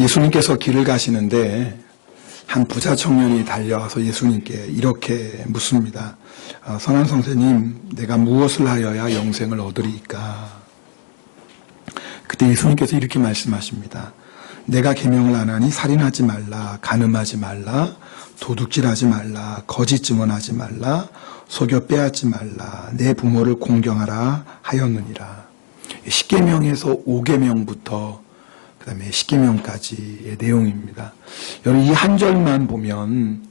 예수님께서 길을 가시는데 한 부자 청년이 달려와서 예수님께 이렇게 묻습니다. 선한 선생님, 내가 무엇을 하여야 영생을 얻으리이까? 그때 예수님께서 이렇게 말씀하십니다. 내가 계명을 안 하니 살인하지 말라, 간음하지 말라, 도둑질하지 말라, 거짓 증언하지 말라, 속여 빼앗지 말라, 내 부모를 공경하라 하였느니라. 10계명에서 5계명부터 그 다음에 10계명까지의 내용입니다. 여러분, 이 한 절만 보면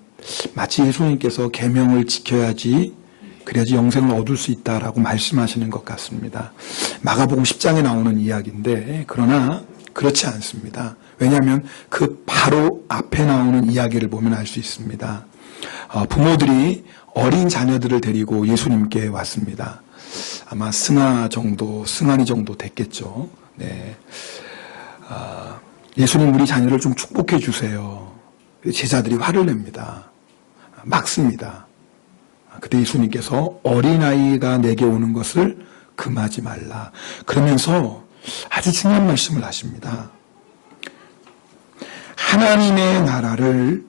마치 예수님께서 계명을 지켜야지, 그래야지 영생을 얻을 수 있다라고 말씀하시는 것 같습니다. 마가복음 10장에 나오는 이야기인데, 그러나 그렇지 않습니다. 왜냐하면 그 바로 앞에 나오는 이야기를 보면 알 수 있습니다. 부모들이 어린 자녀들을 데리고 예수님께 왔습니다. 아마 승한이 정도 됐겠죠. 네. 예수님, 우리 자녀를 좀 축복해 주세요. 제자들이 화를 냅니다. 막습니다. 그때 예수님께서 어린아이가 내게 오는 것을 금하지 말라. 그러면서 아주 중요한 말씀을 하십니다. 하나님의 나라를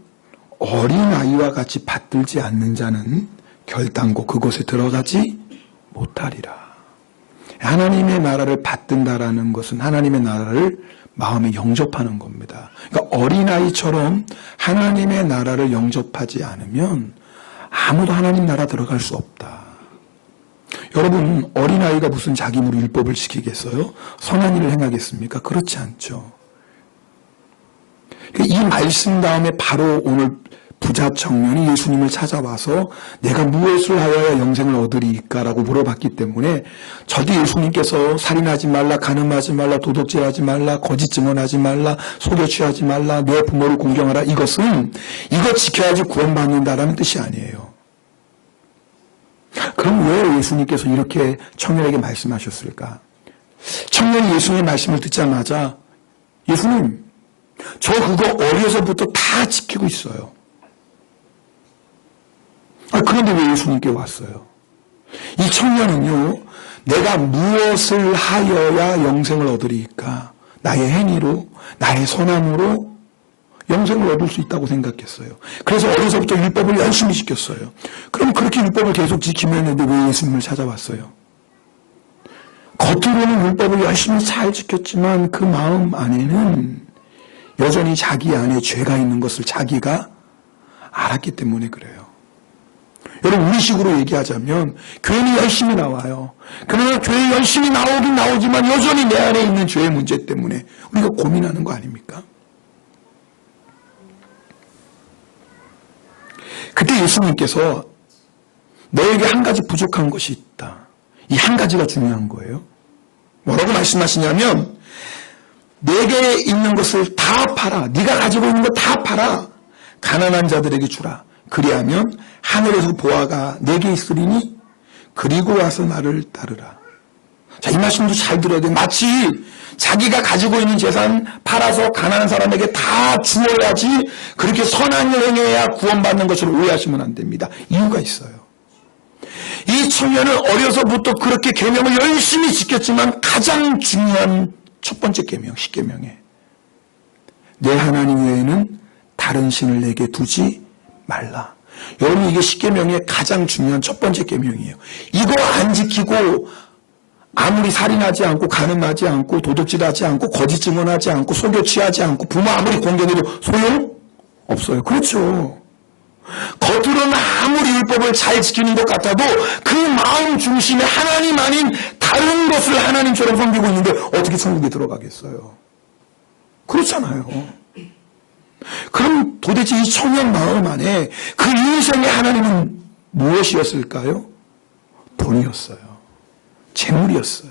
어린아이와 같이 받들지 않는 자는 결단코 그곳에 들어가지 못하리라. 하나님의 나라를 받든다라는 것은 하나님의 나라를 마음에 영접하는 겁니다. 그러니까 어린아이처럼 하나님의 나라를 영접하지 않으면 아무도 하나님 나라 들어갈 수 없다. 여러분, 어린아이가 무슨 자기 힘으로 율법을 지키겠어요? 선한 일을 행하겠습니까? 그렇지 않죠. 이 말씀 다음에 바로 오늘 부자 청년이 예수님을 찾아와서 내가 무엇을 하여야 영생을 얻으리까? 라고 물어봤기 때문에 절대 예수님께서 살인하지 말라, 간음하지 말라, 도둑질하지 말라, 거짓 증언하지 말라, 속여 취하지 말라, 내 부모를 공경하라, 이거 지켜야지 구원받는다라는 뜻이 아니에요. 그럼 왜 예수님께서 이렇게 청년에게 말씀하셨을까? 청년이 예수님의 말씀을 듣자마자 예수님, 저 그거 어려서부터 다 지키고 있어요. 그런데 왜 예수님께 왔어요? 이 청년은요, 내가 무엇을 하여야 영생을 얻으리까? 나의 행위로, 나의 선함으로 영생을 얻을 수 있다고 생각했어요. 그래서 어려서부터 율법을 열심히 지켰어요. 그럼 그렇게 율법을 계속 지키면 했는데 왜 예수님을 찾아왔어요? 겉으로는 율법을 열심히 잘 지켰지만 그 마음 안에는 여전히 자기 안에 죄가 있는 것을 자기가 알았기 때문에 그래요. 여러분, 우리식으로 얘기하자면 교회는 열심히 나와요. 그러나 교회 열심히 나오긴 나오지만 여전히 내 안에 있는 죄의 문제 때문에 우리가 고민하는 거 아닙니까? 그때 예수님께서 너에게 한 가지 부족한 것이 있다. 이 한 가지가 중요한 거예요. 뭐라고 말씀하시냐면 내게 있는 것을 다 팔아. 네가 가지고 있는 거 다 팔아. 가난한 자들에게 주라. 그리하면 하늘에서 보화가 내게 있으리니 그리고 와서 나를 따르라. 자, 이 말씀도 잘 들어야 돼. 마치 자기가 가지고 있는 재산 팔아서 가난한 사람에게 다 주어야지 그렇게 선한 일 행해야 구원받는 것으로 오해하시면 안 됩니다. 이유가 있어요. 이 청년은 어려서부터 그렇게 계명을 열심히 지켰지만 가장 중요한 첫 번째 계명, 10계명에 내 하나님 외에는 다른 신을 내게 두지 말라. 여러분, 이게 10계명의 가장 중요한 첫 번째 계명이에요. 이거 안 지키고 아무리 살인하지 않고 간음하지 않고 도둑질하지 않고 거짓 증언하지 않고 속여 취하지 않고 부모 아무리 공경해도 소용없어요. 그렇죠. 겉으로는 아무리 율법을 잘 지키는 것 같아도 그 마음 중심에 하나님 아닌 다른 것을 하나님처럼 섬기고 있는데 어떻게 천국에 들어가겠어요? 그렇잖아요. 그럼 도대체 이 청년 마음 안에 그 인생의 하나님은 무엇이었을까요? 돈이었어요. 재물이었어요.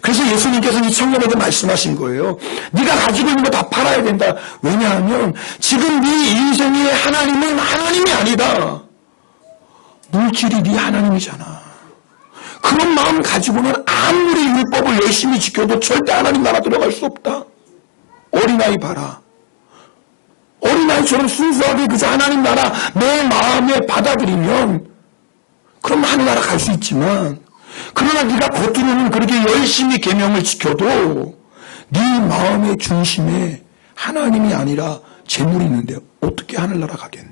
그래서 예수님께서 이 청년에게 말씀하신 거예요. 네가 가지고 있는 거 다 팔아야 된다. 왜냐하면 지금 네 인생의 하나님은 하나님이 아니다. 물질이 네 하나님이잖아. 그런 마음 가지고는 아무리 율법을 열심히 지켜도 절대 하나님 나라 들어갈 수 없다. 어린아이 봐라. 어린아이처럼 순수하게 그저 하나님 나라 내 마음에 받아들이면 그럼 하늘나라 갈 수 있지만, 그러나 네가 겉으로는 그렇게 열심히 계명을 지켜도 네 마음의 중심에 하나님이 아니라 재물이 있는데 어떻게 하늘나라 가겠니?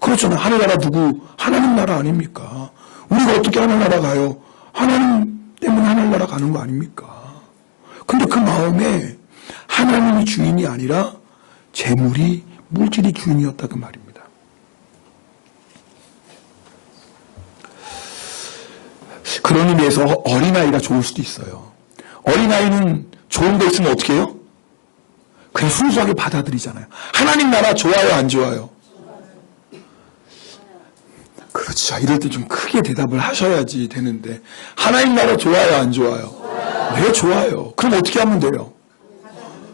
그렇잖아. 하늘나라 누구? 하나님 나라 아닙니까? 우리가 어떻게 하늘나라 가요? 하나님 때문에 하늘나라 가는 거 아닙니까? 근데 그 마음에 하나님이 주인이 아니라 재물이, 물질이 주인이었다 그 말입니다. 그런 의미에서 어린아이가 좋을 수도 있어요. 어린아이는 좋은 거 있으면 어떻게 해요? 그냥 순수하게 받아들이잖아요. 하나님 나라 좋아요, 안 좋아요? 그렇죠. 이럴 때 좀 크게 대답을 하셔야지 되는데, 하나님 나라 좋아요, 안 좋아요? 네, 좋아요. 그럼 어떻게 하면 돼요?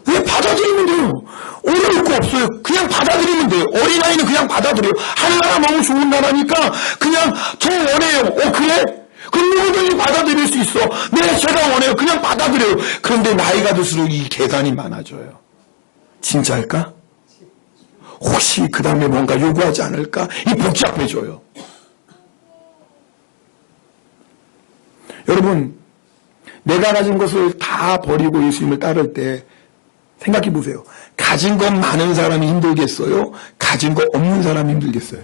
네, 받아들이면 돼요. 어려울 거 없어요. 그냥 받아들이면 돼요. 어린아이는 그냥 받아들여요. 하늘나라 너무 좋은 나라니까 그냥 더 원해요. 그래? 그럼 누구든지 받아들일 수 있어. 네, 제가 원해요. 그냥 받아들여요. 그런데 나이가 들수록 이 계산이 많아져요. 진짜일까? 혹시 그 다음에 뭔가 요구하지 않을까? 이 복잡해져요. 여러분, 내가 가진 것을 다 버리고 예수님을 따를 때 생각해 보세요. 가진 것 많은 사람이 힘들겠어요? 가진 거 없는 사람이 힘들겠어요?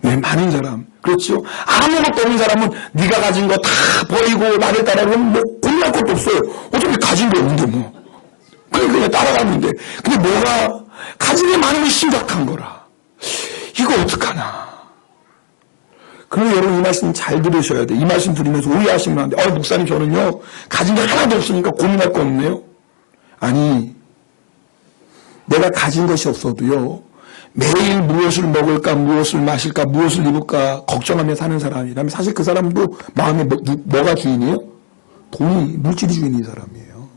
네, 많은 사람. 그렇죠? 아무것도 없는 사람은 네가 가진 거 다 버리고 나를 따라가면 뭐 고민할 것도 없어요. 어차피 가진 게 없는데 뭐. 그냥 따라가면 돼. 근데 뭐가 가진 게 많은 게 심각한 거라. 이거 어떡하나. 그럼 여러분 이 말씀 잘 들으셔야 돼. 이 말씀 들으면서 오해하시면 안 돼. 목사님 저는요 가진 게 하나도 없으니까 고민할 거 없네요. 아니, 내가 가진 것이 없어도요 매일 무엇을 먹을까, 무엇을 마실까, 무엇을 입을까 걱정하며 사는 사람이라면 사실 그 사람도 마음에 뭐가 주인이에요? 돈이, 물질이 주인인 사람이에요.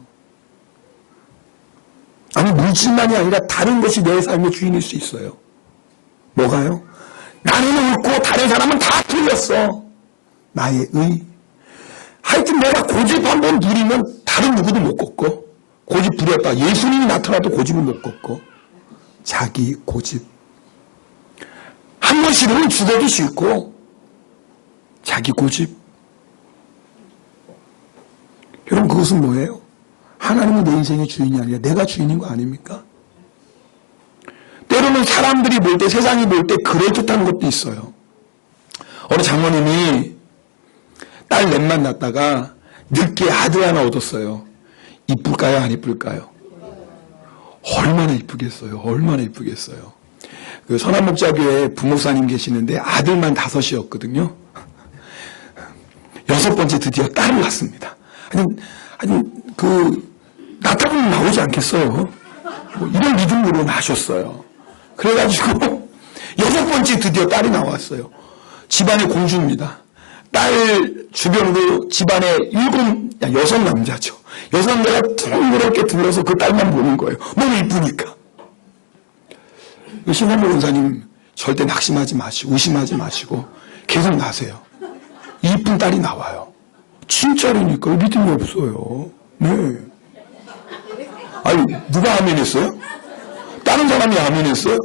아니, 물질만이 아니라 다른 것이 내 삶의 주인일 수 있어요. 뭐가요? 나는 옳고 다른 사람은 다 틀렸어. 나의 의. 하여튼 내가 고집 한번 부리면 다른 누구도 못 걷고, 고집 부렸다. 예수님이 나타나도 고집을 못 걷고, 자기 고집. 한 번 싫으면 죽어도 싫고, 자기 고집. 여러분, 그것은 뭐예요? 하나님은 내 인생의 주인이 아니라 내가 주인인 거 아닙니까? 때로는 사람들이 볼 때, 세상이 볼 때 그럴듯한 것도 있어요. 어느 장모님이 딸 넷만 낳다가 늦게 아들 하나 얻었어요. 이쁠까요? 안 이쁠까요? 얼마나 이쁘겠어요. 얼마나 이쁘겠어요. 그 선한목자교회 부목사님 계시는데 아들만 5이었거든요. 6번째 드디어 딸을 낳습니다. 아니 낳다보면 나오지 않겠어요. 뭐 이런 믿음으로 낳으셨어요. 그래가지고 6번째 드디어 딸이 나왔어요. 집안의 공주입니다. 딸 주변으로 집안에 6 남자죠. 6 남자가 둥그렇게 둘러서 그 딸만 보는 거예요. 너무 이쁘니까. 신한모 원사님 절대 낙심하지 마시고 의심하지 마시고 계속 나세요. 이쁜 딸이 나와요. 진짜라니까 믿음이 없어요. 네. 아니, 누가 아멘했어요? 다른 사람이 아멘했어요?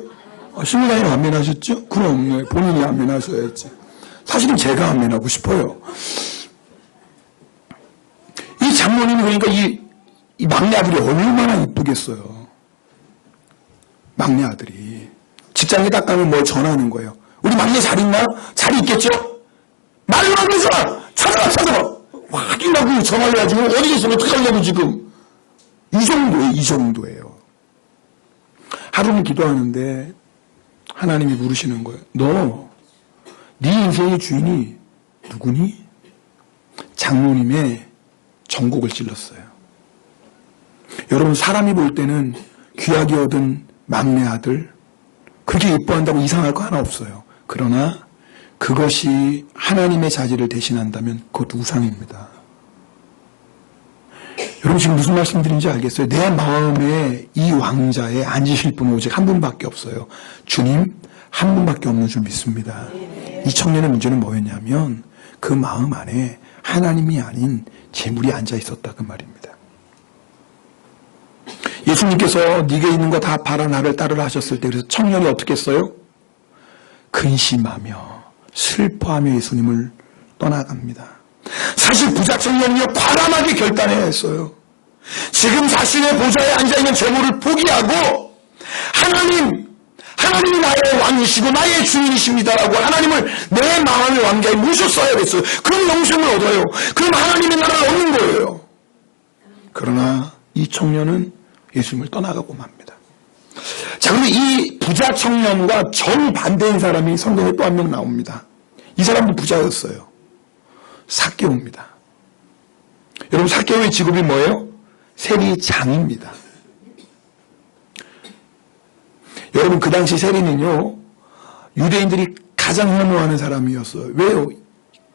신부장님 아멘하셨죠? 그럼 네, 본인이 아멘하셔야지. 사실은 제가 아멘하고 싶어요. 이 장모님이 그러니까 이 막내 아들이 얼마나 이쁘겠어요. 막내 아들이 직장에 딱 가면 뭘 전하는 거예요. 우리 막내 잘 있나? 잘 있겠죠? 말로 하면서 찾아봐 확인하고 전화를 해가지고 어디 있으면 어떻게 하려고 지금 이 정도예요. 하루는 기도하는데 하나님이 물으시는 거예요. 너 네 인생의 주인이 누구니? 장모님의 전곡을 찔렀어요. 여러분, 사람이 볼 때는 귀하게 얻은 막내 아들 그렇게 예뻐한다고 이상할 거 하나 없어요. 그러나 그것이 하나님의 자질을 대신한다면 그것 우상입니다. 여러분, 지금 무슨 말씀드린지 알겠어요? 내 마음에 이 왕자에 앉으실 분은 오직 한 분밖에 없어요. 주님 한 분밖에 없는 줄 믿습니다. 이 청년의 문제는 뭐였냐면 그 마음 안에 하나님이 아닌 재물이 앉아 있었다 그 말입니다. 예수님께서 네게 있는 거 다 팔아 나를 따르라 하셨을 때 그래서 청년이 어떻게 했어요? 근심하며 슬퍼하며 예수님을 떠나갑니다. 사실 부자 청년이요 과감하게 결단해야 했어요. 지금 자신의 보좌에 앉아있는 재물을 포기하고 하나님이 나의 왕이시고 나의 주인이십니다라고 하나님을 내 마음의 왕자에 모셨어야겠어요. 그럼 영생을 얻어요. 그럼 하나님의 나라를 얻는 거예요. 그러나 이 청년은 예수님을 떠나가고 맙니다. 자, 그런데 이 부자 청년과 정반대인 사람이 성경에 또 한 명 나옵니다. 이 사람도 부자였어요. 삭개오입니다. 여러분, 삭개오의 직업이 뭐예요? 세리장입니다. 여러분, 그 당시 세리는요, 유대인들이 가장 혐오하는 사람이었어요. 왜요?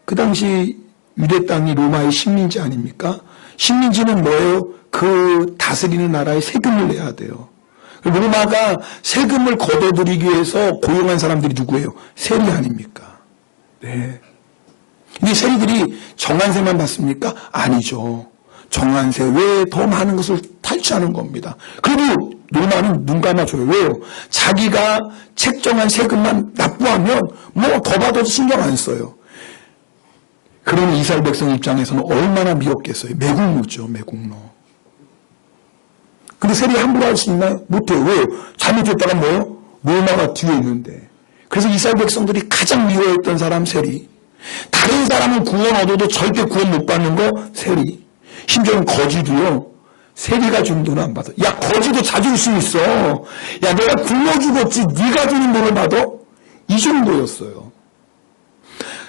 그 당시 유대 땅이 로마의 식민지 아닙니까? 식민지는 뭐예요? 그 다스리는 나라에 세금을 내야 돼요. 로마가 세금을 걷어들이기 위해서 고용한 사람들이 누구예요? 세리 아닙니까? 네. 이 세리들이 정한세만 받습니까? 아니죠. 정한세 외에 더 많은 것을 탈취하는 겁니다. 그리고 로마는 눈 감아줘요. 왜요? 자기가 책정한 세금만 납부하면 뭐 더 받아도 신경 안 써요. 그런 이스라엘 백성 입장에서는 얼마나 미웠겠어요. 매국노죠, 매국노. 근데 세리 함부로 할 수 있나요? 못해요. 왜요? 잘못했다가 뭐예요? 로마가 뒤에 있는데. 그래서 이스라엘 백성들이 가장 미워했던 사람 세리. 다른 사람은 구원 얻어도 절대 구원 못 받는 거 세리. 심지어는 거지도요. 세리가 준 돈을 안 받아. 야, 거지도 자존심 있어. 야, 내가 굶어 죽었지 네가 주는 돈을 받아? 이 정도였어요.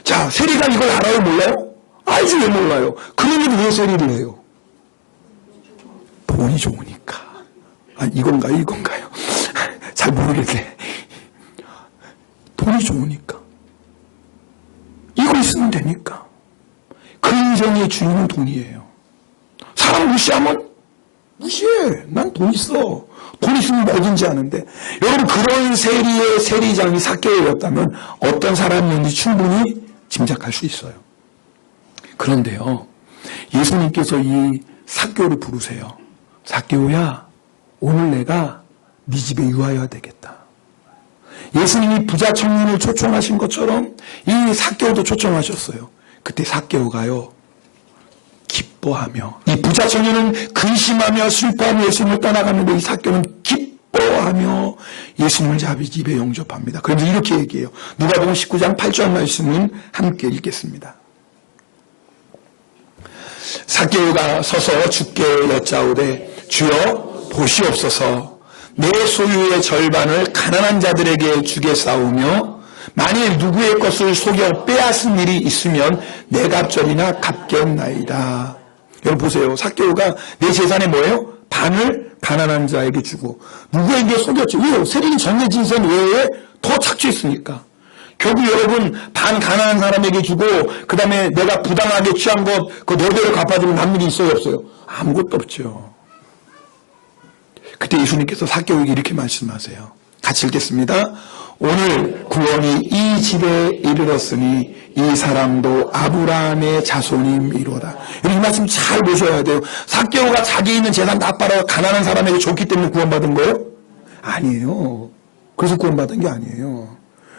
자, 세리가 이걸 알아요, 몰라요? 알지, 왜 몰라요? 그러면 왜 세리를 해요? 돈이 좋으니까. 아, 이건가요? 잘 모르겠네. 돈이 좋으니까. 이거 있으면 되니까. 그 인생의 주인은 돈이에요. 사람 무시하면 무시해. 난 돈 있어. 돈 있으면 뭐든지 하는데. 여러분, 그런 세리의 세리장이 삭개오였다면 어떤 사람이었는지 충분히 짐작할 수 있어요. 그런데요, 예수님께서 이 삭개오를 부르세요. 삭개오야, 오늘 내가 네 집에 유하여야 되겠다. 예수님이 부자 청년을 초청하신 것처럼 이 삭개오도 초청하셨어요. 그때 삭개오가요, 기뻐하며, 이 부자 청년은 근심하며 슬퍼하며 예수님을 떠나가는데 이 삭개오는 기뻐하며 예수님을 자기 집에 영접합니다. 그런데 이렇게 얘기해요. 누가복음 19장 8절 말씀은 함께 읽겠습니다. 삭개오가 서서 주께 여짜오되 주여 보시옵소서 내 소유의 절반을 가난한 자들에게 주겠사오며 만일 누구의 것을 속여 빼앗은 일이 있으면 내 갑절이나 갚겠나이다. 여러분 보세요. 삭개오가 내 재산의 뭐예요? 반을 가난한 자에게 주고 누구에게 속였지? 왜요? 세리는 정해진 선 외에 더 착취했으니까. 결국 여러분 반 가난한 사람에게 주고 그 다음에 내가 부당하게 취한 것 그 네 배로 갚아주는 남일이 있어요, 없어요? 아무것도 없죠. 그때 예수님께서 삭개오에게 이렇게 말씀하세요. 같이 읽겠습니다. 오늘 구원이 이 집에 이르렀으니 이 사람도 아브라함의 자손임이로다. 이 말씀 잘 보셔야 돼요. 삭개오가 자기 있는 재산 다 빨아 가난한 사람에게 줬기 때문에 구원받은 거예요? 아니에요. 그래서 구원받은 게 아니에요.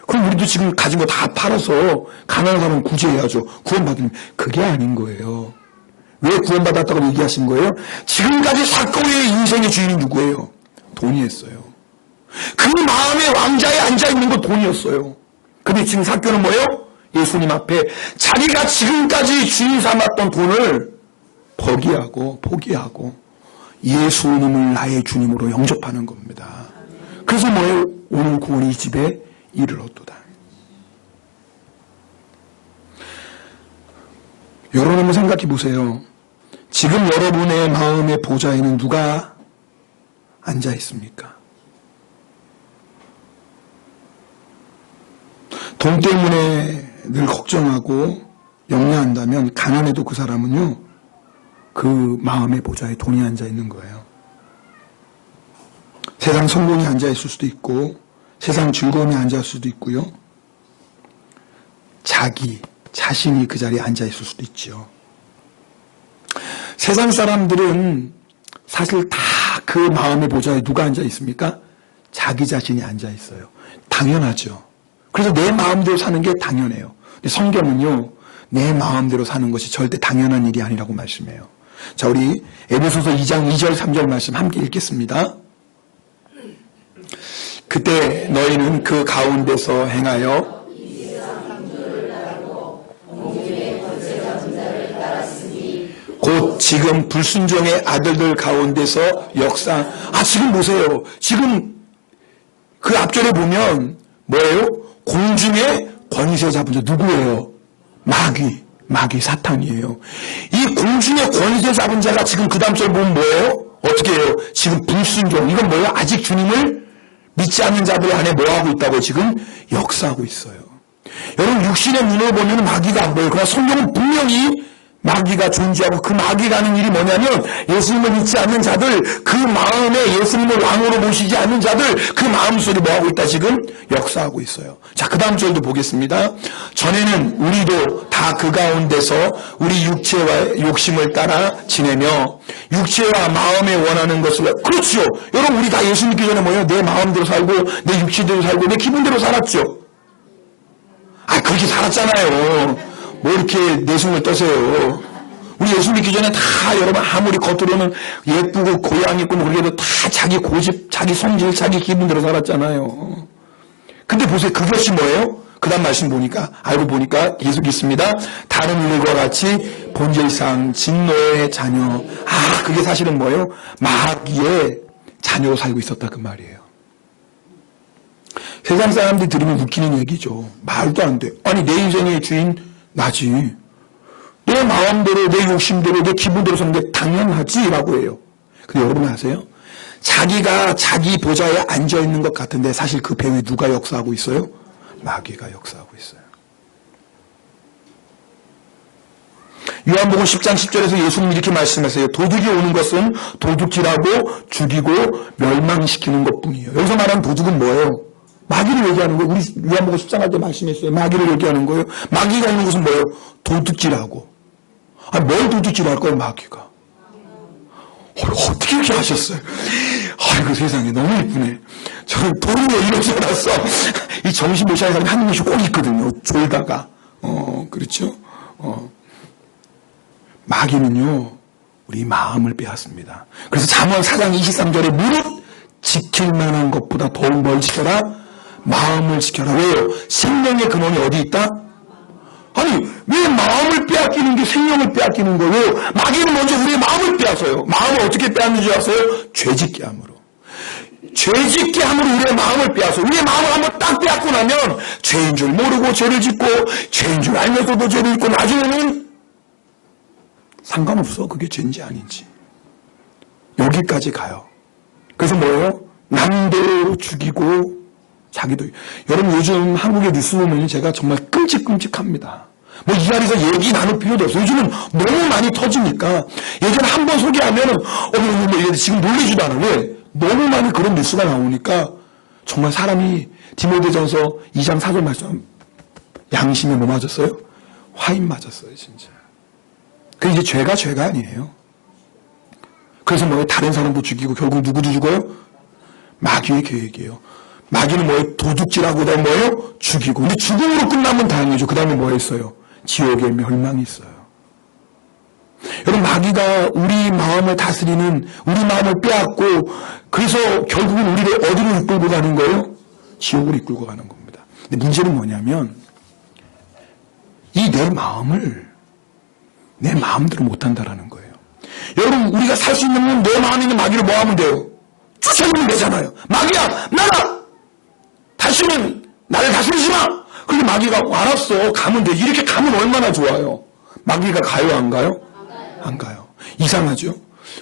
그럼 우리도 지금 가진 거 다 팔아서 가난한 사람을 구제해야죠. 구원받으면 그게 아닌 거예요. 왜 구원받았다고 얘기하신 거예요? 지금까지 삭개오의 인생의 주인이 누구예요? 돈이었어요. 그 마음의 왕자에 앉아있는 건 돈이었어요. 근데 지금 삭개오는 뭐예요? 예수님 앞에 자기가 지금까지 주인 삼았던 돈을 포기하고 예수님을 나의 주님으로 영접하는 겁니다. 그래서 뭐예요? 오늘 구원이 이 집에 이르렀도다. 여러분 한번 생각해 보세요. 지금 여러분의 마음의 보좌에는 누가 앉아 있습니까? 돈 때문에 늘 걱정하고 염려한다면 가난해도 그 사람은요, 그 마음의 보좌에 돈이 앉아 있는 거예요. 세상 성공이 앉아 있을 수도 있고 세상 즐거움이 앉아 있을 수도 있고요. 자신이 그 자리에 앉아 있을 수도 있죠. 세상 사람들은 사실 다 그 마음의 보좌에 누가 앉아 있습니까? 자기 자신이 앉아 있어요. 당연하죠. 그래서 내 마음대로 사는 게 당연해요. 근데 성경은요, 내 마음대로 사는 것이 절대 당연한 일이 아니라고 말씀해요. 자, 우리 에베소서 2장 2절 3절 말씀 함께 읽겠습니다. 그때 너희는 그 가운데서 행하여 곧 지금 불순종의 아들들 가운데서 역사. 지금 보세요. 지금 그 앞절에 보면 뭐예요? 공중의 권세 잡은 자 누구예요? 마귀 사탄이에요. 이 공중의 권세 잡은 자가 지금 그 다음 절 보면 뭐예요? 어떻게 해요? 지금 불순종. 이건 뭐예요? 아직 주님을 믿지 않는 자들 안에 뭐하고 있다고 지금 역사하고 있어요. 여러분 육신의 눈으로 보면 마귀가 안 보여요. 그러나 성경은 분명히 마귀가 존재하고 그 마귀가 하는 일이 뭐냐면 예수님을 믿지 않는 자들, 그 마음에 예수님을 왕으로 모시지 않는 자들, 그 마음속에 뭐하고 있다 지금 역사하고 있어요. 자, 그 다음 절도 보겠습니다. 전에는 우리도 다 그 가운데서 우리 육체와 욕심을 따라 지내며 육체와 마음에 원하는 것을. 그렇죠. 여러분 우리 다 예수 믿기 전에 뭐예요? 내 마음대로 살고 내 육체대로 살고 내 기분대로 살았죠. 그렇게 살았잖아요. 뭐 이렇게 내숭을 떠세요. 우리 예수 믿기 전에 다 여러분 아무리 겉으로는 예쁘고 고양 있고 뭐 그래도 다 자기 고집, 자기 성질, 자기 기분대로 살았잖아요. 근데 보세요. 그것이 뭐예요? 그 다음 말씀 보니까 알고 보니까 계속 있습니다. 다른 일과 같이 본질상 진노의 자녀. 그게 사실은 뭐예요? 마귀의 자녀로 살고 있었다 그 말이에요. 세상 사람들이 들으면 웃기는 얘기죠. 말도 안 돼. 내 인생의 주인 나지. 내 마음대로 내 욕심대로 내 기분대로 사는 게 당연하지라고 해요. 근데 여러분 아세요? 자기가 자기 보좌에 앉아있는 것 같은데 사실 그 배후에 누가 역사하고 있어요? 마귀가 역사하고 있어요. 요한복음 10장 10절에서 예수님이 이렇게 말씀하세요. 도둑이 오는 것은 도둑질하고 죽이고 멸망시키는 것뿐이에요. 여기서 말하는 도둑은 뭐예요? 마귀를 얘기하는 거예요. 우리 요한복음 10장 할 때 말씀했어요. 마귀를 얘기하는 거예요. 마귀가 오는 것은 뭐예요? 도둑질하고. 뭘 도둑질할 거예요, 마귀가? 어떻게 이렇게 하셨어요? 아이고 세상에 너무 이쁘네. 저는 도리어 이러지 않았어. 이 정신 못 차리는 사람이 한 명씩 꼭 있거든요. 졸다가. 그렇죠? 마귀는요, 우리 마음을 빼앗습니다. 그래서 잠언 4장 23절에 무릇 지킬 만한 것보다 더욱 뭘 지켜라? 마음을 지켜라. 왜요? 생명의 근원이 어디 있다? 왜 마음을 빼앗기는 게 생명을 빼앗기는 거예요? 마귀는 먼저 우리의 마음을 빼앗아요. 마음을 어떻게 빼앗는지 아세요? 죄짓게 함으로. 죄짓게 함으로 우리의 마음을 빼앗아. 우리의 마음을 한번 딱 빼앗고 나면 죄인 줄 모르고 죄를 짓고 죄인 줄 알면서도 죄를 짓고 나중에는 상관없어. 그게 죄인지 아닌지. 여기까지 가요. 그래서 뭐예요? 남도 죽이고 자기도. 여러분 요즘 한국의 뉴스 보면 제가 정말 끔찍합니다. 뭐 이 자리에서 얘기 나눌 필요도 없어요. 요즘은 너무 많이 터지니까. 예전에 한 번 소개하면은 지금 놀리지도 않아. 왜? 너무 많이 그런 뉴스가 나오니까 정말 사람이 디모데전서 2장 4절 말씀 양심에 뭐 맞았어요? 화인 맞았어요 진짜. 그게 이제 죄가 아니에요. 그래서 뭐예요? 다른 사람도 죽이고 결국 누구도 죽어요? 마귀의 계획이에요. 마귀는 뭐예요? 도둑질하고 그다음 뭐예요? 죽이고. 근데 죽음으로 끝나면 다행이죠. 그 다음에 뭐 했어요? 지옥의 멸망이 있어요. 여러분 마귀가 우리 마음을 다스리는, 우리 마음을 빼앗고 그래서 결국은 우리를 어디로 이끌고 가는 거예요? 지옥으로 이끌고 가는 겁니다. 근데 문제는 뭐냐면 이 내 마음을 내 마음대로 못한다라는 거예요. 여러분 우리가 살 수 있는 건 내 마음에 있는 마귀를 뭐 하면 돼요? 쫓아내면 되잖아요. 마귀야 나가! 다시는 나를 다스리지 마! 그런데 마귀가 알았어 가면 돼. 이렇게 가면 얼마나 좋아요. 마귀가 가요 안 가요? 안 가요. 이상하죠?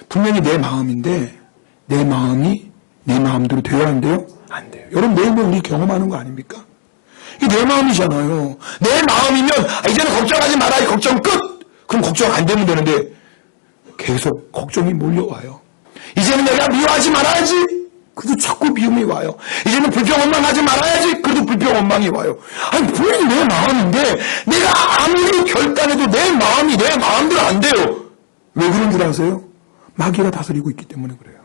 분명히 내 마음인데 내 마음이 내 마음대로 돼야 안 돼요? 안 돼요. 여러분 매일매일 우리 경험하는 거 아닙니까? 이게 내 마음이잖아요. 내 마음이면 이제는 걱정하지 마라. 걱정 끝! 그럼 걱정 안 되면 되는데 계속 걱정이 몰려와요. 이제는 내가 미워하지 말아야지. 그래도 자꾸 미움이 와요. 이제는 불평 원망하지 말아야지. 그래도 불평 원망이 와요. 분명히 내 마음인데 내가 아무리 결단해도 내 마음이 내 마음대로 안 돼요. 왜 그런 줄 아세요? 마귀가 다스리고 있기 때문에 그래요.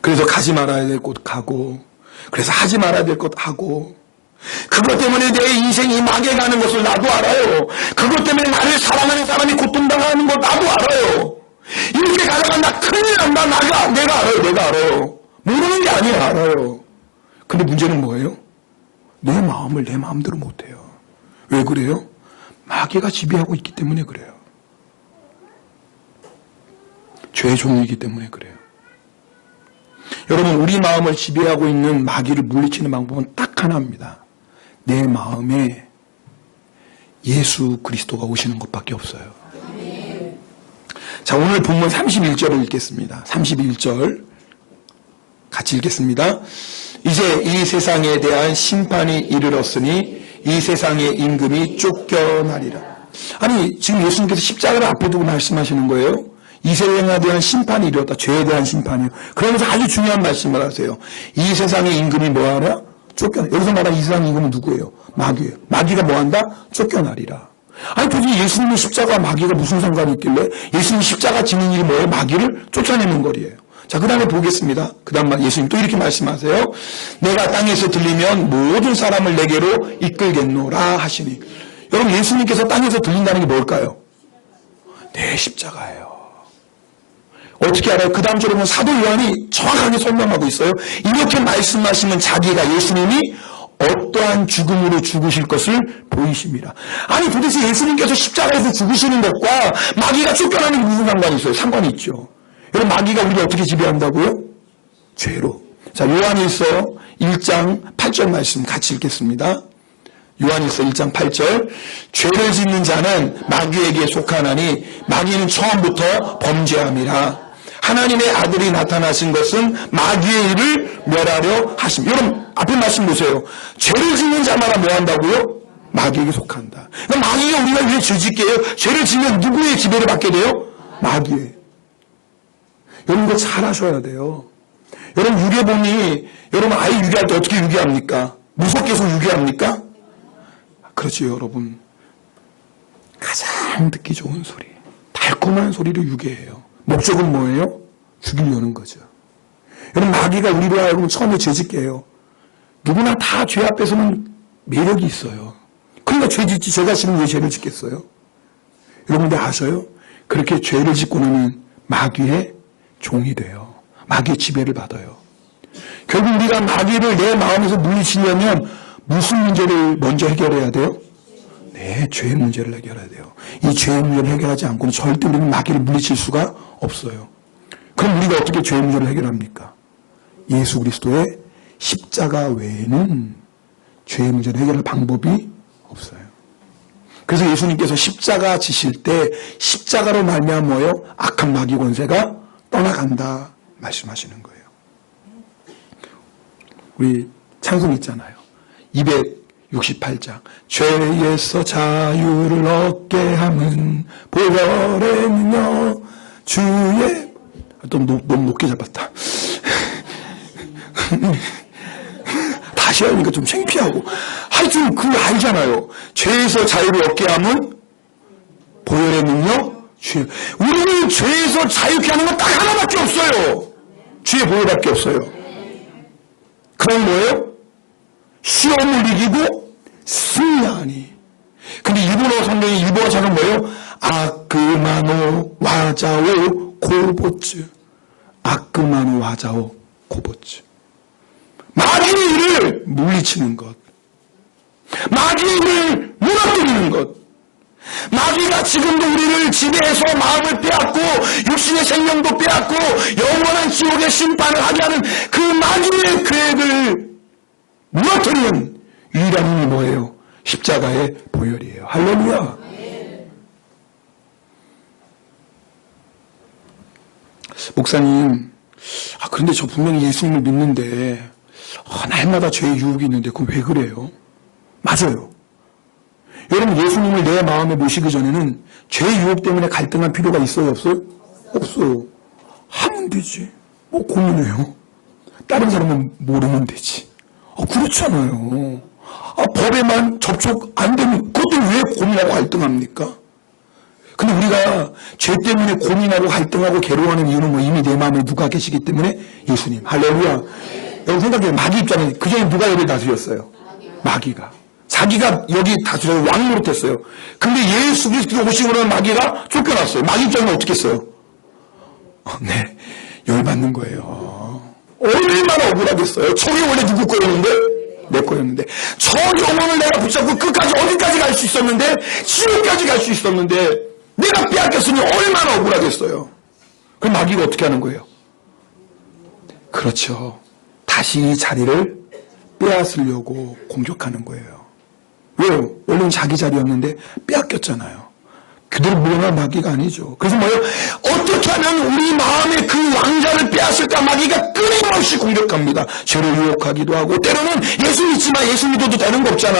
그래서 가지 말아야 될 곳 가고, 그래서 하지 말아야 될 것 하고, 그것 때문에 내 인생이 망해가는 것을 나도 알아요. 그것 때문에 나를 사랑하는 사람이 고통당하는 것 나도 알아요. 이렇게 가다가 나 큰일 난다. 내가 알아요. 모르는 게 아니라 알아요. 근데 문제는 뭐예요? 내 마음을 내 마음대로 못해요. 왜 그래요? 마귀가 지배하고 있기 때문에 그래요. 죄의 종이기 때문에 그래요. 여러분, 우리 마음을 지배하고 있는 마귀를 물리치는 방법은 딱 하나입니다. 내 마음에 예수 그리스도가 오시는 것밖에 없어요. 자, 오늘 본문 31절을 읽겠습니다. 31절 같이 읽겠습니다. 이제 이 세상에 대한 심판이 이르렀으니 이 세상의 임금이 쫓겨나리라. 아니, 지금 예수님께서 십자가를 앞에 두고 말씀하시는 거예요. 이 세상에 대한 심판이 이르렀다. 죄에 대한 심판이요. 그러면서 아주 중요한 말씀을 하세요. 이 세상의 임금이 뭐하냐? 쫓겨나. 여기서 말하는 이 세상의 임금은 누구예요? 마귀예요. 마귀가 뭐한다? 쫓겨나리라. 아니, 도대체 예수님의 십자가와 마귀가 무슨 상관이 있길래 예수님 십자가 지는 일이 뭐예요? 마귀를 쫓아내는 거리예요. 자, 그 다음에 보겠습니다. 그 다음 예수님 또 이렇게 말씀하세요. 내가 땅에서 들리면 모든 사람을 내게로 이끌겠노라 하시니. 여러분, 예수님께서 땅에서 들린다는 게 뭘까요? 네, 십자가예요. 어떻게 알아요? 그 다음 절에 보면 사도 요한이 정확하게 설명하고 있어요. 이렇게 말씀하시면 자기가 예수님이 어떠한 죽음으로 죽으실 것을 보이십니다. 아니, 도대체 예수님께서 십자가에서 죽으시는 것과 마귀가 쫓겨나는 게 무슨 상관이 있어요? 상관이 있죠. 여러분, 마귀가 우리를 어떻게 지배한다고요? 죄로. 자, 요한일서 1장 8절 말씀 같이 읽겠습니다. 요한일서 1장 8절. 죄를 짓는 자는 마귀에게 속하나니 마귀는 처음부터 범죄함이라. 하나님의 아들이 나타나신 것은 마귀의 일을 멸하려 하십니다. 여러분, 앞에 말씀 보세요. 죄를 짓는 자마다 뭐 한다고요? 마귀에게 속한다. 그럼 마귀가 우리가 왜 죄 짓게 해요? 죄를 지면 누구의 지배를 받게 돼요? 마귀의. 여러분, 이거 잘 하셔야 돼요. 여러분, 유괴범이 여러분 아이 유괴할 때 어떻게 유괴합니까? 무섭게 해서 유괴합니까? 그렇죠, 여러분. 가장 듣기 좋은 소리, 달콤한 소리를 유괴해요. 목적은 뭐예요? 죽이려는 거죠. 여러분, 마귀가 우리로 하여금 처음에 죄짓게 해요. 누구나 다 죄 앞에서는 매력이 있어요. 그러니까 죄 짓지, 제가 지금 왜 죄를 짓겠어요? 여러분들 아셔요? 그렇게 죄를 짓고 나면 마귀의 종이 돼요. 마귀의 지배를 받아요. 결국 우리가 마귀를 내 마음에서 물리치려면 무슨 문제를 먼저 해결해야 돼요? 네, 죄의 문제를 해결해야 돼요. 이 죄의 문제를 해결하지 않고는 절대 우리는 마귀를 물리칠 수가 없어요. 그럼 우리가 어떻게 죄의 문제를 해결합니까? 예수 그리스도의 십자가 외에는 죄의 문제를 해결할 방법이 없어요. 그래서 예수님께서 십자가 지실 때 십자가로 말미암아 뭐예요? 악한 마귀 권세가 떠나간다 말씀하시는 거예요. 우리 찬송 있잖아요. 268장. 죄에서 자유를 얻게 함은 보혈의 능력 주의. 너무 높게 잡았다. 다시 하니까 좀 창피하고. 하여튼 그거 알잖아요. 죄에서 자유를 얻게 함은 보혈의 능력 주의. 우리는 죄에서 자유케 하는 건 딱 하나밖에 없어요. 주의 보혈밖에 없어요. 그건 뭐예요? 시험을 이기고 승리하니. 근데 일본어 성경의 일본어 자는 뭐예요? 아크마노 와자오 고보츠. 아크마노 와자오 고보츠. 마귀의 일을 물리치는 것. 마귀의 일을 무너뜨리는 것. 마귀가 지금도 우리를 지배해서 마음을 빼앗고 육신의 생명도 빼앗고 영원한 지옥의 심판을 하게 하는 그 마귀의 계획을 무너뜨리는 유일한 힘이 뭐예요? 십자가의 보혈이에요. 할렐루야. 목사님, 그런데 저 분명히 예수님을 믿는데 날마다 죄의 유혹이 있는데 그건 왜 그래요? 맞아요. 여러분, 예수님을 내 마음에 모시기 전에는 죄의 유혹 때문에 갈등할 필요가 있어요? 없어요? 없어요. 하면 되지. 뭐 고민해요? 다른 사람은 모르면 되지. 그렇잖아요. 법에만 접촉 안 되면 그것도 왜 고민하고 갈등합니까? 근데 우리가 죄 때문에 고민하고 갈등하고 괴로워하는 이유는 뭐 이미 내 마음에 누가 계시기 때문에 예수님. 할렐루야. 여러분 생각해요. 마귀 입장에 그전에 누가 예를 다스렸어요? 마귀가. 자기가 여기 다스려서 왕 노릇했어요. 근데 예수 그리스도 오시고 나면 마귀가 쫓겨났어요. 마귀 입장은 어떻게 했어요? 네, 열받는 거예요. 얼마나 억울하겠어요. 저게 원래 누구 거였는데? 내 거였는데. 저 영혼을 내가 붙잡고 끝까지 어디까지 갈 수 있었는데? 지옥까지 갈 수 있었는데 내가 빼앗겼으니 얼마나 억울하겠어요. 그럼 마귀가 어떻게 하는 거예요? 그렇죠. 다시 이 자리를 빼앗으려고 공격하는 거예요. 왜요? 원래는 자기 자리였는데 빼앗겼잖아요. 그대로 물러난 마귀가 아니죠. 그래서 뭐예요? 어떻게 하면 우리 마음의 그 왕자를 빼앗을까? 마귀가 끊임없이 공격합니다. 죄로 유혹하기도 하고, 때로는 예수 믿지만 예수 믿어도 되는 거 없잖아.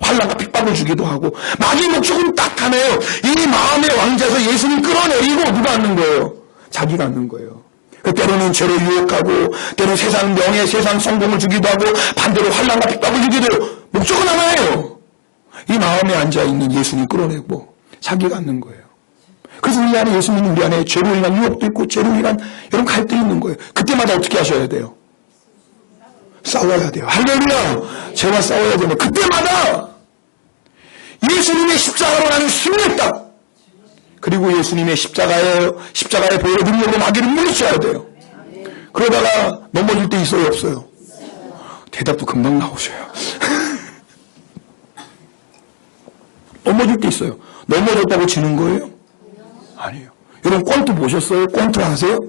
환난과 핍박을 주기도 하고. 마귀의 목적은 딱 하나예요. 이 마음의 왕자에서 예수님 끌어내리고 누가 앉는 거예요? 자기가 앉는 거예요. 때로는 죄로 유혹하고, 때로는 세상 명예, 세상 성공을 주기도 하고, 반대로 환난과 핍박을 주기도 해요. 목적은 하나예요. 이 마음에 앉아있는 예수님 끌어내고 자기가 앉는 거예요. 그래서 우리 안에 예수 믿는 우리 안에 죄로 인한 유혹도 있고 죄로 인한 이런 갈등이 있는 거예요. 그때마다 어떻게 하셔야 돼요? 싸워야 돼요. 할렐루야. 죄와 싸워야 되는 그때마다 예수님의 십자가로 나는 승리했다. 그리고 예수님의 십자가의 보혈의 능력으로 마귀를 물리쳐야 돼요. 그러다가 넘어질 때 있어요, 없어요? 대답도 금방 나오셔요. 넘어질 때 있어요. 넘어졌다고 지는 거예요? 아니에요. 여러분 꼰트 보셨어요? 꼰트 아세요?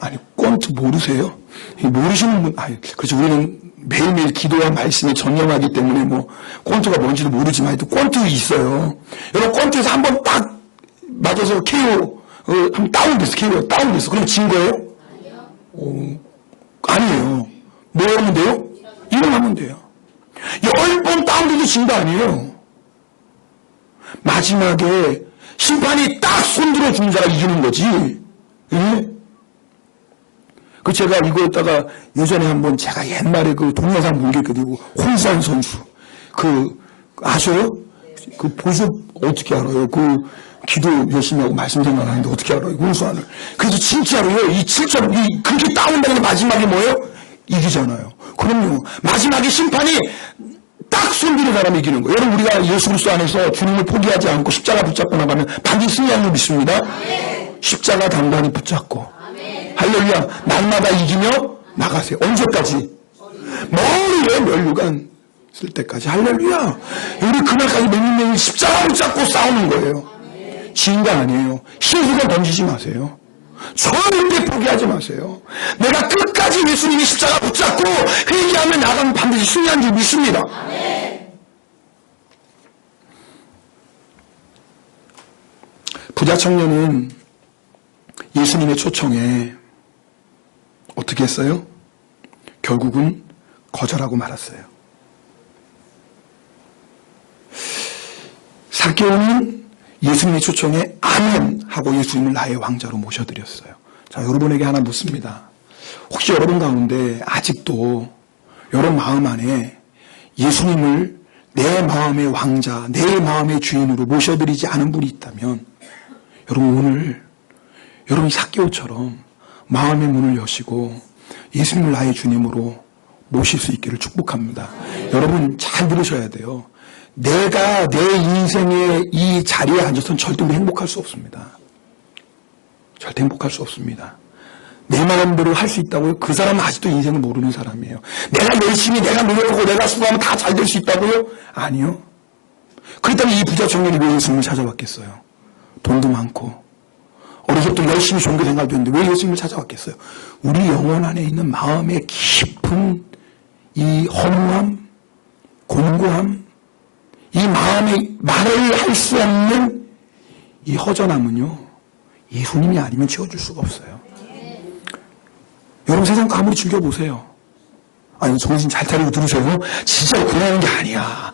아니 꼰트 모르세요? 모르시는 분, 아니 그렇죠. 우리는 매일매일 기도와 말씀에 전념하기 때문에 뭐 꼰트가 뭔지도 모르지만 꼰트 있어요. 여러분 꼰트에서 한번 딱 맞아서 KO 한번 다운됐어. KO 다운됐어. 그럼 진 거예요? 아니에요. 뭐 하면 돼요? 일어나면 돼요. 10번 다운돼도 진 거 아니에요. 마지막에 심판이 딱 손들어 주는 자가 이기는 거지. 예? 그 제가 이거에다가 예전에 한번 제가 옛날에 그 동영상 본 게 있거든요. 홍수환 선수. 아셔요? 그 보조 어떻게 알아요? 그 기도 열심히 하고 말씀 생각하는데 어떻게 알아요? 홍수환을. 그래서 진짜로요. 이 7점, 그렇게 다운되는 게 마지막에 뭐예요? 이기잖아요. 그럼요. 마지막에 심판이 딱 손들은 사람이 이기는 거예요. 여러분 우리가 예수 그리스도 안에서 주님을 포기하지 않고 십자가 붙잡고 나가면 반드시 승리하는 줄 믿습니다. 아멘. 십자가 단단히 붙잡고 아멘. 할렐루야. 날마다 이기며 나가세요. 언제까지? 머리에 면류관 쓸 때까지. 할렐루야. 우리 그날까지 매일매일 십자가 붙잡고 싸우는 거예요. 지인 거 아니에요. 신수건 던지지 마세요. 절대 포기하지 마세요. 내가 끝까지 예수님이 십자가 붙잡고 회개하며 나가면 반드시 승리한 줄 믿습니다. 부자 청년은 예수님의 초청에 어떻게 했어요? 결국은 거절하고 말았어요. 삭개오는 예수님의 초청에 아멘 하고 예수님을 나의 왕자로 모셔드렸어요. 자, 여러분에게 하나 묻습니다. 혹시 여러분 가운데 아직도 여러분 마음 안에 예수님을 내 마음의 왕자, 내 마음의 주인으로 모셔드리지 않은 분이 있다면 여러분 오늘 여러분이 삭개오처럼 마음의 문을 여시고 예수님을 나의 주님으로 모실 수 있기를 축복합니다. 여러분 잘 들으셔야 돼요. 내가 내 인생의 이 자리에 앉아서는 절대 행복할 수 없습니다. 절대 행복할 수 없습니다. 내 마음대로 할 수 있다고요? 그 사람은 아직도 인생을 모르는 사람이에요. 내가 열심히 내가 노력하고 내가 수고하면 다 잘 될 수 있다고요? 아니요. 그렇다면 이 부자 청년이 왜 예수님을 찾아왔겠어요? 돈도 많고 어려서 또 열심히 종교 생활도 했는데 왜 예수님을 찾아왔겠어요? 우리 영혼 안에 있는 마음의 깊은 이 허무함, 공고함, 이 마음에 말을 할 수 없는 이 허전함은요, 예수님이 아니면 채워줄 수가 없어요. 여러분 세상 거 아무리 즐겨보세요. 아니, 정신 잘 차리고 들으세요. 진짜로 그러는 게 아니야.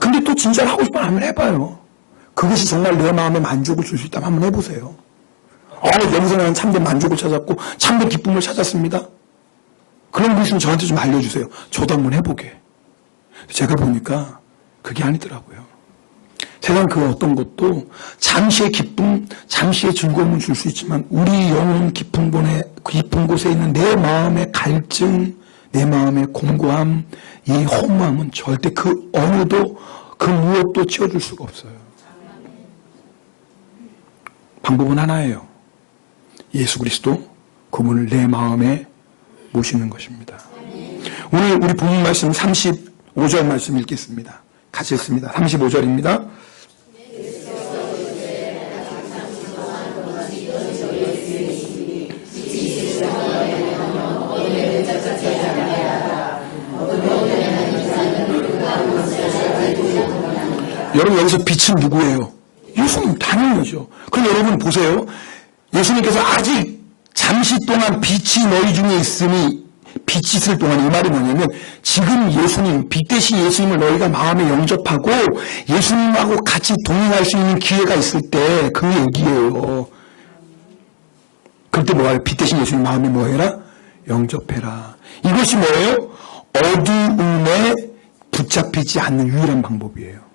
근데 또 진짜로 하고 싶으면 한번 해봐요. 그것이 정말 내 마음에 만족을 줄 수 있다면 한번 해보세요. 여기서 나는 참된 만족을 찾았고, 참된 기쁨을 찾았습니다. 그런 분 있으면 저한테 좀 알려주세요. 저도 한번 해보게. 제가 보니까 그게 아니더라고요. 세상 그 어떤 것도 잠시의 기쁨, 잠시의 즐거움을 줄 수 있지만 우리 영혼 깊은 곳에 있는 내 마음의 갈증, 내 마음의 공고함, 이 허무함은 절대 그 어느도 그 무엇도 채워줄 수가 없어요. 방법은 하나예요. 예수 그리스도, 그분을 내 마음에 모시는 것입니다. 오늘 우리 본문 말씀 35절 말씀 읽겠습니다. 같이 읽습니다. 35절입니다. 여러분 여기서 빛은 누구예요? 예수님 당연하죠. 그럼 여러분 보세요. 예수님께서 아직 잠시 동안 빛이 너희 중에 있으니 빛이 있을 동안, 이 말이 뭐냐면 지금 예수님, 빛 대신 예수님을 너희가 마음에 영접하고 예수님하고 같이 동행할 수 있는 기회가 있을 때 그 얘기예요. 그때 뭐예요? 빛 대신 예수님 마음에 뭐해라? 영접해라. 이것이 뭐예요? 어두움에 붙잡히지 않는 유일한 방법이에요.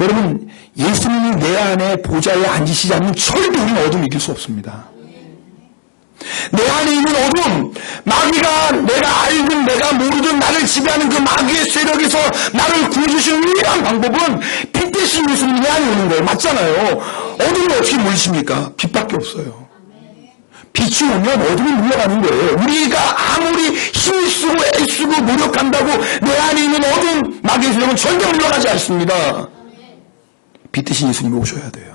여러분, 예수님이 내 안에 보좌에 앉으시지 않으면 절대 우리는 어둠을 이길 수 없습니다. 내 안에 있는 어둠, 마귀가 내가 알든 내가 모르든 나를 지배하는 그 마귀의 세력에서 나를 구해주시는 유일한 방법은 빛 대신 예수님이 내 안에 오는 거예요. 맞잖아요. 어둠이 어떻게 물리십니까? 빛밖에 없어요. 빛이 오면 어둠이 물러가는 거예요. 우리가 아무리 힘쓰고 애쓰고 노력한다고 내 안에 있는 어둠, 마귀의 세력은 절대 물러가지 않습니다. 빛 대신 예수님이 오셔야 돼요.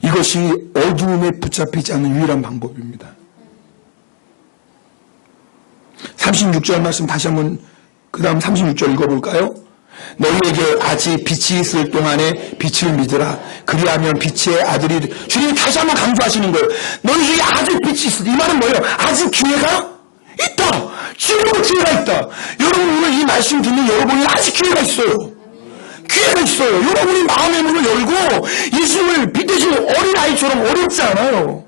이것이 어두움에 붙잡히지 않는 유일한 방법입니다. 36절 말씀 다시 한번 그 다음 36절 읽어볼까요? 너희에게 아직 빛이 있을 동안에 빛을 믿으라. 그리하면 빛의 아들이, 주님이 다시 한번 강조하시는 거예요. 너희 중에 아직 빛이 있을 때, 이 말은 뭐예요? 아직 기회가 있다. 지금도 기회가 있다. 여러분 오늘 이 말씀 듣는 여러분이 아직 기회가 있어요. 기회가 있어요. 여러분이 마음의 문을 열고 예수님을 빛 대신 어린아이처럼 어렵지 않아요.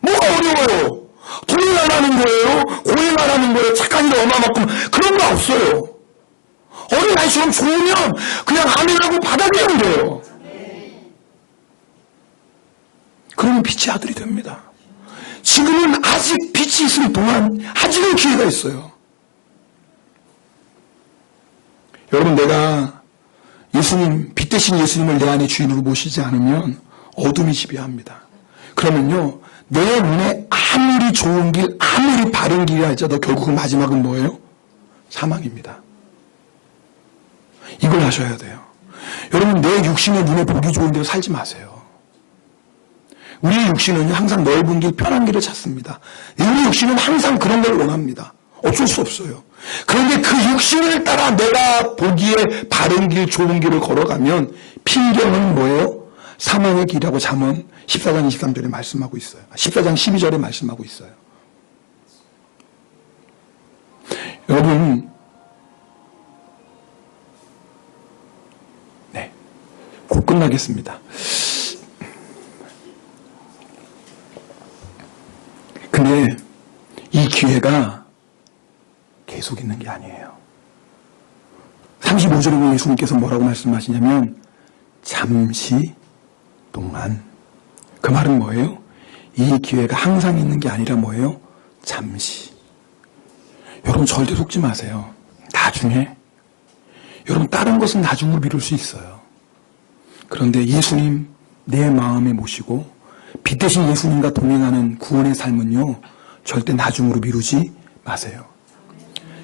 뭐가 어려워요? 돈이 나라는 거예요? 고이 나라는 거예요? 착한 일 얼마만큼 그런 거 없어요. 어린아이처럼 좋으면 그냥 아멘하고 받아들이면 돼요. 그러면 빛의 아들이 됩니다. 지금은 아직 빛이 있을 동안 아직은 기회가 있어요. 여러분, 내가 예수님, 빛 대신 예수님을 내 안에 주인으로 모시지 않으면 어둠이 지배합니다. 그러면요, 내 눈에 아무리 좋은 길, 아무리 바른 길이라 할지라도 결국은 마지막은 뭐예요? 사망입니다. 이걸 하셔야 돼요. 여러분, 내 육신의 눈에 보기 좋은 데로 살지 마세요. 우리 육신은 항상 넓은 길, 편한 길을 찾습니다. 우리 육신은 항상 그런 걸 원합니다. 어쩔 수 없어요. 그런데 그 육신을 따라 내가 보기에 바른 길, 좋은 길을 걸어가면 핑계는 뭐예요? 사망의 길이라고 잠언 14장 23절에 말씀하고 있어요. 14장 12절에 말씀하고 있어요. 여러분, 네, 곧 끝나겠습니다. 근데 이 기회가 계속 있는 게 아니에요. 35절에 보면 예수님께서 뭐라고 말씀하시냐면 잠시 동안. 그 말은 뭐예요? 이 기회가 항상 있는 게 아니라 뭐예요? 잠시. 여러분 절대 속지 마세요. 나중에. 여러분 다른 것은 나중으로 미룰 수 있어요. 그런데 예수님 내 마음에 모시고 빛 대신 예수님과 동행하는 구원의 삶은요, 절대 나중으로 미루지 마세요.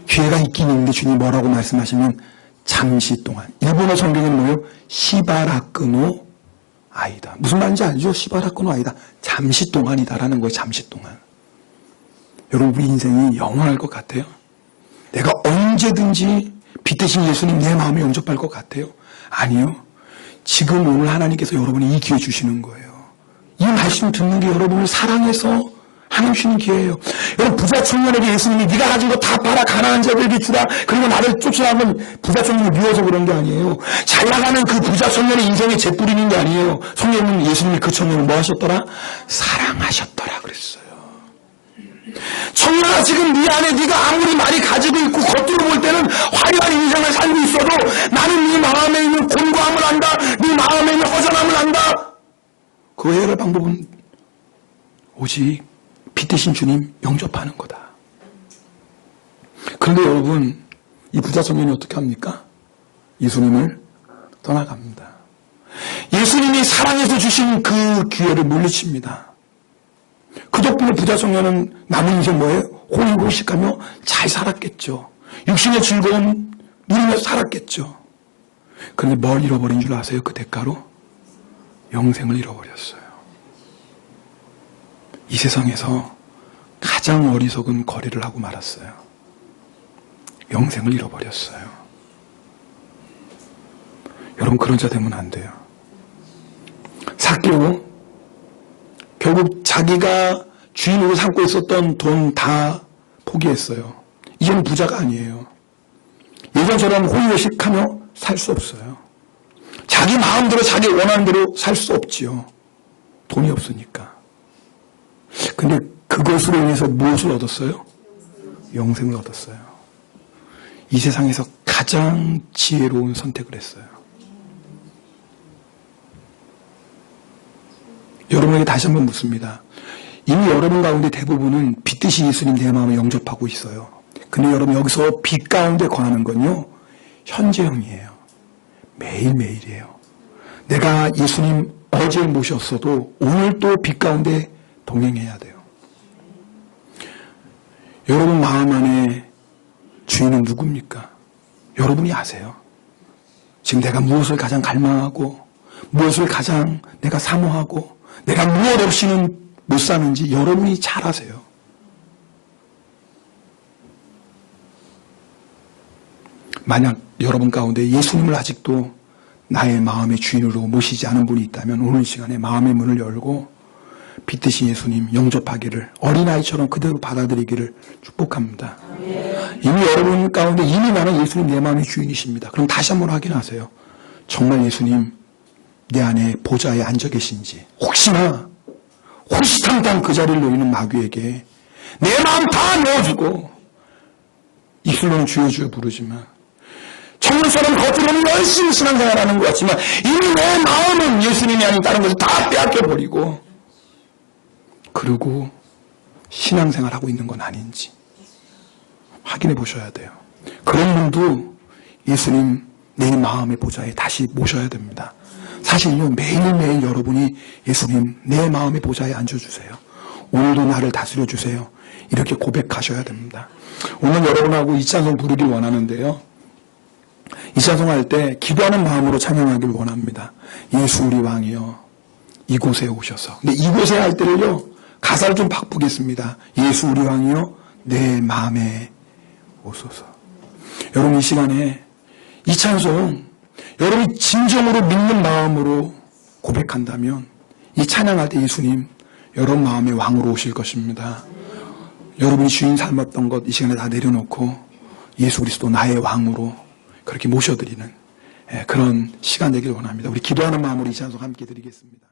기회가 있긴 있는데 주님 뭐라고 말씀하시면 잠시 동안. 일본어 성경에는 뭐예요? 시바라끄노 아이다. 무슨 말인지 알죠? 시바라끄노 아이다. 잠시 동안이다라는 거예요. 잠시 동안. 여러분 우리 인생이 영원할 것 같아요? 내가 언제든지 빛 대신 예수님 내 마음에 영접할 것 같아요? 아니요. 지금 오늘 하나님께서 여러분이 이 기회 주시는 거예요. 이 말씀 듣는 게 여러분을 사랑해서 하나님 주시는 기회예요. 여러분 부자 청년에게 예수님이 네가 가진 거 다 팔아 가난한 자들에게 주라 그리고 나를 쫓으라면 부자 청년이 미워서 그런 게 아니에요. 잘 나가는 그 부자 청년의 인생에 재 뿌리는 게 아니에요. 성령님 예수님이 그 청년을 뭐 하셨더라? 사랑하셨더라 그랬어요. 청년아 지금 네 안에 네가 아무리 많이 가지고 있고 겉으로 볼 때는 화려한 인생을 살고 있어도 나는 네 마음에 있는 곤고함을 안다. 네 마음에 있는 허전함을 안다. 그 해결 방법은 오직 빛 대신 주님 영접하는 거다. 그런데 여러분, 이 부자 청년이 어떻게 합니까? 예수님을 떠나갑니다. 예수님이 사랑해서 주신 그 기회를 물리칩니다. 그 덕분에 부자 청년은 남은 인생 뭐예요? 호의호식하며 잘 살았겠죠. 육신의 즐거움 누리며 살았겠죠. 그런데 뭘 잃어버린 줄 아세요? 그 대가로? 영생을 잃어버렸어요. 이 세상에서 가장 어리석은 거래를 하고 말았어요. 영생을 잃어버렸어요. 여러분, 그런 자 되면 안 돼요. 삭개오, 결국 자기가 주인으로 삼고 있었던 돈 다 포기했어요. 이제는 부자가 아니에요. 예전처럼 호의호식하며 살 수 없어요. 자기 마음대로 자기 원하는 대로 살 수 없지요. 돈이 없으니까. 근데 그것으로 인해서 무엇을 얻었어요? 영생을 얻었어요. 이 세상에서 가장 지혜로운 선택을 했어요. 여러분에게 다시 한번 묻습니다. 이미 여러분 가운데 대부분은 빛드신 예수님 내 마음을 영접하고 있어요. 근데 여러분, 여기서 빛 가운데 권하는 건요, 현재형이에요. 매일매일이에요. 내가 예수님 어제 모셨어도 오늘 또 빛 가운데 동행해야 돼요. 여러분 마음 안에 주인은 누굽니까? 여러분이 아세요. 지금 내가 무엇을 가장 갈망하고, 무엇을 가장 내가 사모하고, 내가 무엇 없이는 못 사는지 여러분이 잘 아세요. 만약 여러분 가운데 예수님을 아직도 나의 마음의 주인으로 모시지 않은 분이 있다면 오늘 시간에 마음의 문을 열고 빛드신 예수님 영접하기를, 어린아이처럼 그대로 받아들이기를 축복합니다. 이미 여러분 가운데 이미 나는 예수님 내 마음의 주인이십니다. 그럼 다시 한번 확인하세요. 정말 예수님 내 안에 보좌에 앉아 계신지. 혹시나 호시탐탐 그 자리를 노리는 마귀에게 내 마음 다 넣어주고, 입술로는 주여 주여 부르지만 청년처럼 겉으로는 열심히 신앙생활하는 것 같지만 이미 내 마음은 예수님이 아닌 다른 것을 다 빼앗겨버리고, 그리고 신앙생활하고 있는 건 아닌지 확인해 보셔야 돼요. 그런 분도 예수님 내 마음의 보좌에 다시 모셔야 됩니다. 사실요, 매일매일 여러분이 예수님 내 마음의 보좌에 앉아주세요. 오늘도 나를 다스려 주세요. 이렇게 고백하셔야 됩니다. 오늘 여러분하고 이 찬송 부르길 원하는데요, 이 찬송 할 때 기도하는 마음으로 찬양하길 원합니다. 예수 우리 왕이여 이곳에 오셔서. 근데 이곳에 할 때를요, 가사를 좀 바꾸겠습니다. 예수 우리 왕이여 내 마음에 오소서. 여러분, 이 시간에 이 찬송 여러분이 진정으로 믿는 마음으로 고백한다면 이 찬양할 때 예수님 여러분 마음의 왕으로 오실 것입니다. 여러분이 주인 삶았던 것 이 시간에 다 내려놓고 예수 그리스도 나의 왕으로 그렇게 모셔드리는 그런 시간 되길 원합니다. 우리 기도하는 마음으로 이 찬송 함께 드리겠습니다.